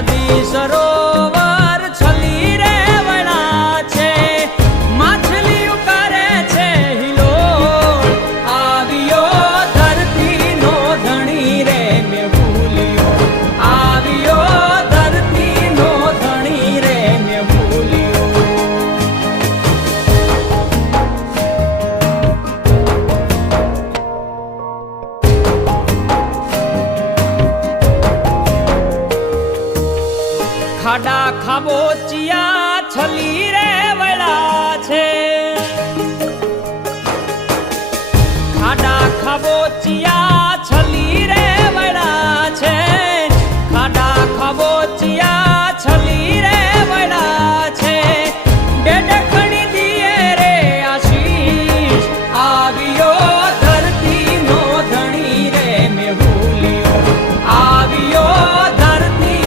નદી સરોવર છલી રે વળા છે, માછલીઓ કરે છે હિલોળ, આવ્યો ધરતીનો ધણી રે મેં ભૂલ્યો, આવ્યો ધરતીનો ધણી રે મેં ભૂલ્યો. ખાડા ખાબોચિયા છલી રે વળા છે, ખાડા ખાબોચિયા છલી રે વળા છે, ખાડા ખાબોચિયા